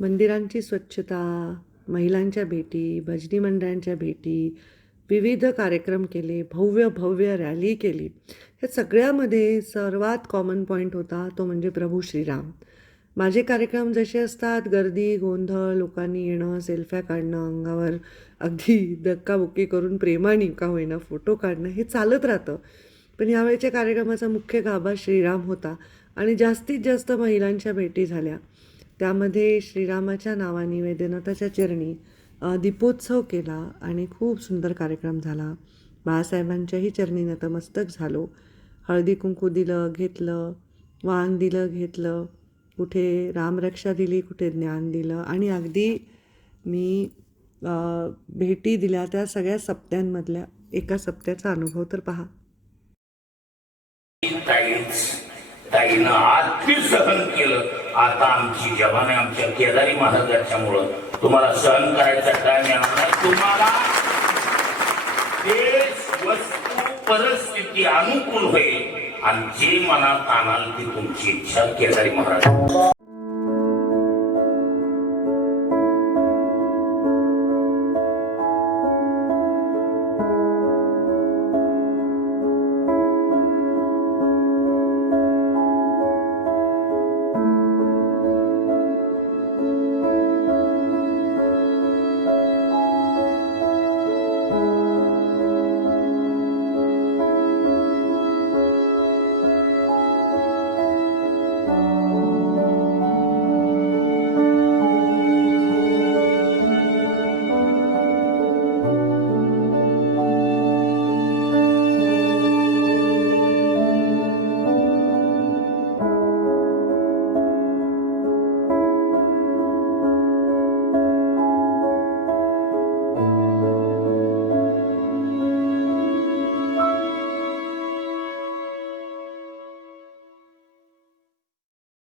मंदिरांची स्वच्छता, महिलांच्या भेटी, भजनी मंडळांच्या भेटी, विविध कार्यक्रम केले, भव्य भव्य रॅली केली. ह्या सगळ्यामध्ये सर्वात कॉमन पॉईंट होता तो म्हणजे प्रभू श्रीराम. माझे कार्यक्रम जसे असतात, गर्दी, गोंधळ, लोकांनी येणं, सेल्फ्या काढणं, अंगावर अगदी धक्काबुक्की करून प्रेमाने का होईना फोटो काढणं, हे चालत राहतं. पण यावेळच्या कार्यक्रमाचा मुख्य गाभा श्रीराम होता आणि जास्तीत जास्त महिलांच्या भेटी झाल्या. त्यामध्ये श्रीरामाच्या नावाने वैद्यनाथाच्या चरणी दीपोत्सव केला आणि खूप सुंदर कार्यक्रम झाला. बाळासाहेबांच्याही चरणी नतमस्तक झालो. हळदी कुंकू दिलं, घेतलं, वाण दिलं, घेतलं, कुठे रामरक्षा दिली, कुठे ज्ञान दिलं आणि अगदी मी भेटी दिल्या त्या सगळ्या सप्त्यांमधल्या एका सप्त्याचा अनुभव तर पहा. ताईनं आधी सहन केलं. आता आमची जवान आहे, आमच्या केदारी महाराजांच्यामुळं तुम्हाला सहन करायचा टाइम येणार. तुम्हाला देश, वस्तू, परिस्थिती अनुकूल होईल आणि जे मनात आणाल ती तुमची इच्छा केदारी महाराज